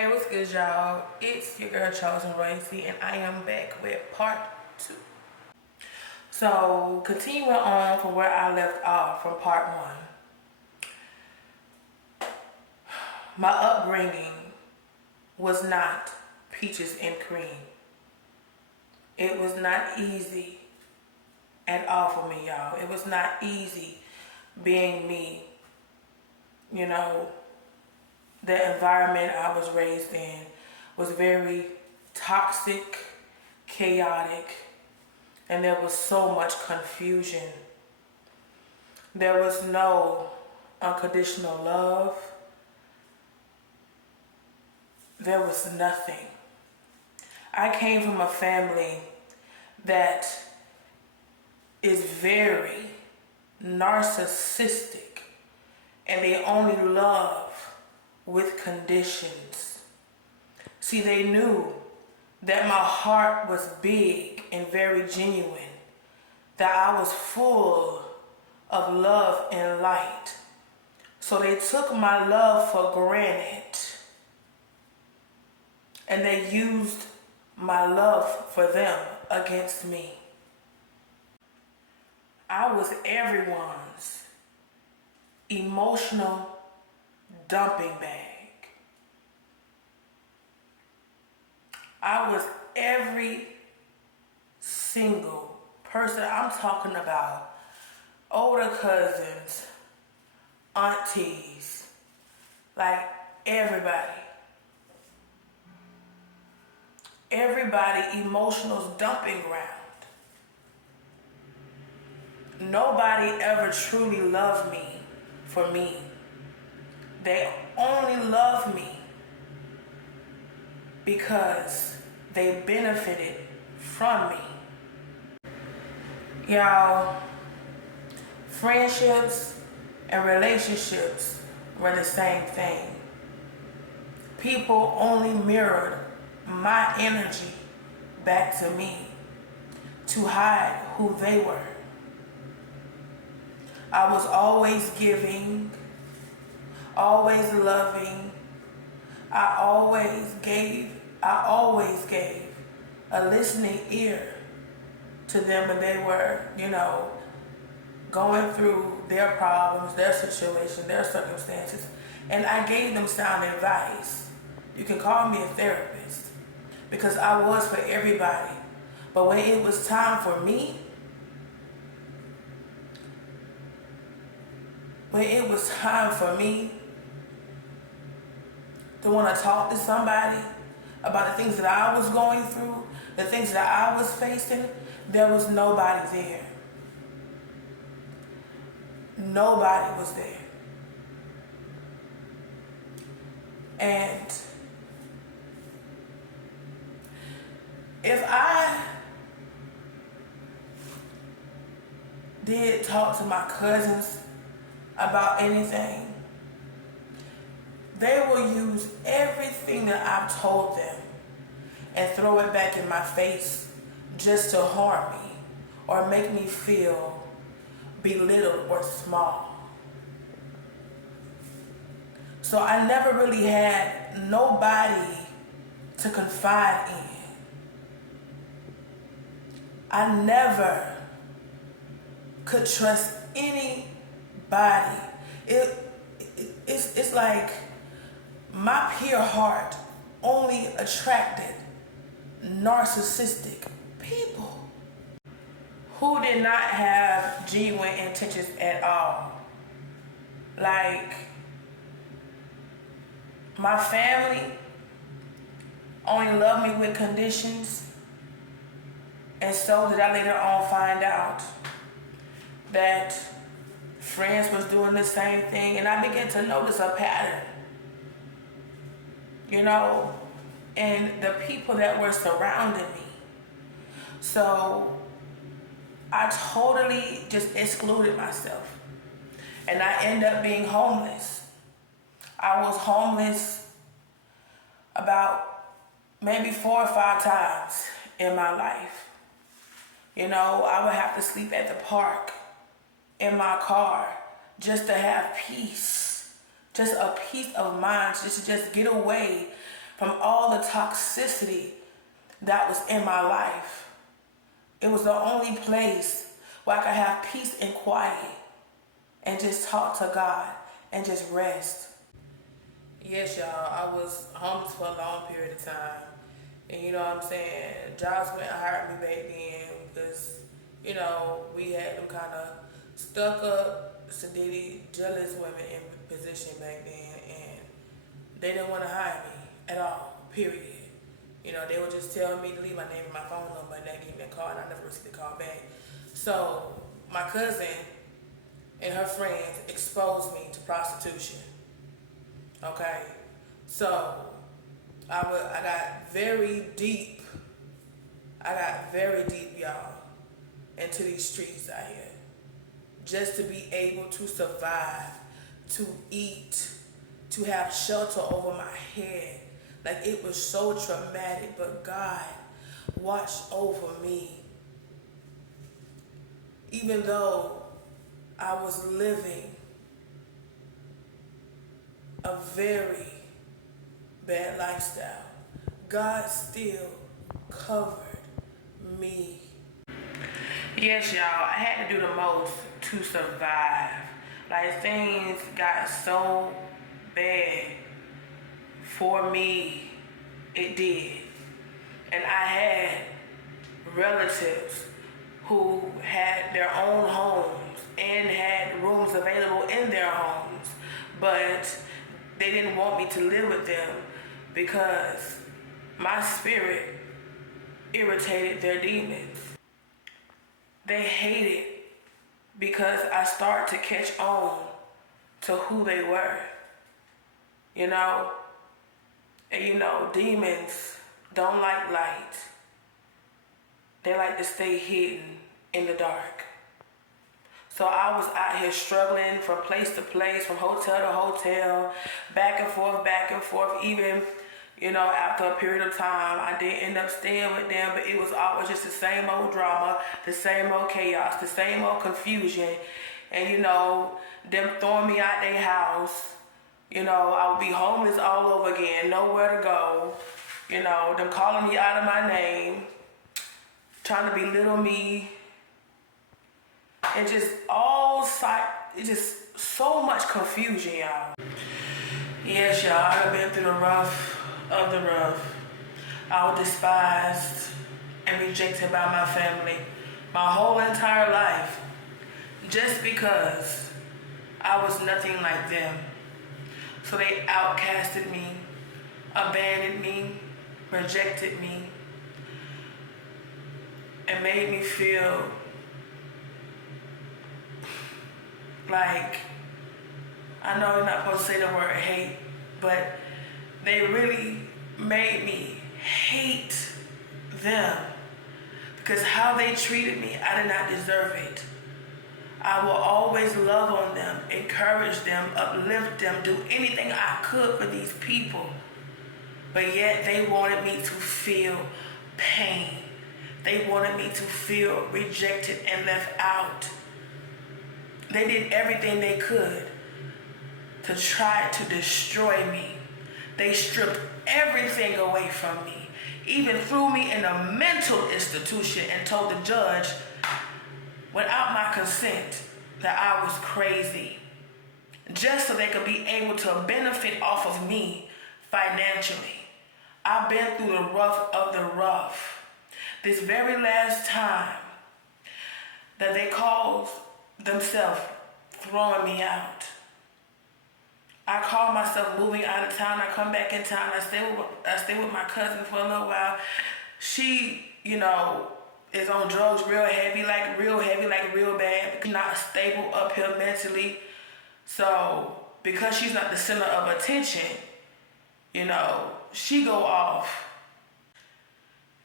Hey, what's good, y'all? It's your girl Chosen Racy, and I am back with part 2. So, continuing on from where I left off from part 1. My upbringing was not peaches and cream. It was not easy at all for me, y'all. It was not easy being me. You know, the environment I was raised in was very toxic, chaotic, and there was so much confusion. There was no unconditional love. There was nothing. I came from a family that is very narcissistic, and they only love with conditions. See, they knew that my heart was big and very genuine, that I was full of love and light. So they took my love for granted, and they used my love for them against me. I was everyone's emotional dumping bag. I was every single person. I'm talking about older cousins, aunties, like everybody. Everybody emotional dumping ground. Nobody ever truly loved me for me. They only loved me because they benefited from me. Y'all, friendships and relationships were the same thing. People only mirrored my energy back to me to hide who they were. I was always giving, always loving. I always gave a listening ear to them when they were, going through their problems, their situation, their circumstances. And I gave them sound advice. You can call me a therapist because I was for everybody. But when it was time for me, to want to talk to somebody about the things that I was going through, the things that I was facing, there was nobody there. Nobody was there. And if I did talk to my cousins about anything, they will use everything that I've told them and throw it back in my face just to harm me or make me feel belittled or small. So I never really had nobody to confide in. I never could trust anybody. It's like my pure heart only attracted narcissistic people who did not have genuine intentions at all. Like, my family only loved me with conditions, and so did I later on find out that friends was doing the same thing, and I began to notice a pattern, and the people that were surrounding me. So I totally just excluded myself, and I ended up being homeless. I was homeless about maybe 4 or 5 times in my life. I would have to sleep at the park in my car just to have peace, just a peace of mind, just to get away from all the toxicity that was in my life. It was the only place where I could have peace and quiet and just talk to God and just rest. Yes, y'all, I was homeless for a long period of time. And you know what I'm saying? Jobs wouldn't hire me back then because, you know, we had them kind of stuck up, sedity, jealous women in position back then. And they didn't want to hire me at all, period. You know, they would just tell me to leave my name and my phone number and they gave me a call and I never received a call back. So my cousin and her friends exposed me to prostitution. Okay? So I got very deep, y'all, into these streets out here. Just to be able to survive, to eat, to have shelter over my head. Like, it was so traumatic, but God watched over me. Even though I was living a very bad lifestyle, God still covered me. Yes, y'all, I had to do the most to survive. Like, things got so bad for me, it did. And I had relatives who had their own homes and had rooms available in their homes, but they didn't want me to live with them because my spirit irritated their demons. They hated because I started to catch on to who they were, you know? And you know, demons don't like light. They like to stay hidden in the dark. So I was out here struggling from place to place, from hotel to hotel, back and forth, even, you know, after a period of time, I did end up staying with them, but it was always just the same old drama, the same old chaos, the same old confusion, and, you know, them throwing me out their house. You know, I would be homeless all over again, nowhere to go. You know, them calling me out of my name, trying to belittle me, and just just so much confusion, y'all. Yes, y'all, I've been through the rough of the rough. I was despised and rejected by my family my whole entire life, just because I was nothing like them. So they outcasted me, abandoned me, rejected me, and made me feel like, I know you're not supposed to say the word hate, but they really made me hate them because how they treated me, I did not deserve it. I will always love on them, encourage them, uplift them, do anything I could for these people. But yet they wanted me to feel pain. They wanted me to feel rejected and left out. They did everything they could to try to destroy me. They stripped everything away from me, even threw me in a mental institution and told the judge, without my consent, that I was crazy, just so they could be able to benefit off of me financially. I've been through the rough of the rough. This very last time that they caused themselves throwing me out, I call myself moving out of town. I come back in town. I stay with my cousin for a little while. She, you know, is on drugs real heavy, like real bad. Not stable up here mentally. So because she's not the center of attention, you know, she go off.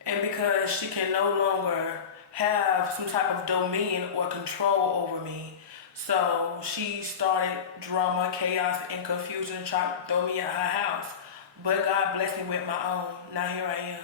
And because she can no longer have some type of dominion or control over me, so she started drama, chaos, and confusion, trying to throw me out her house. But God blessed me with my own. Now here I am.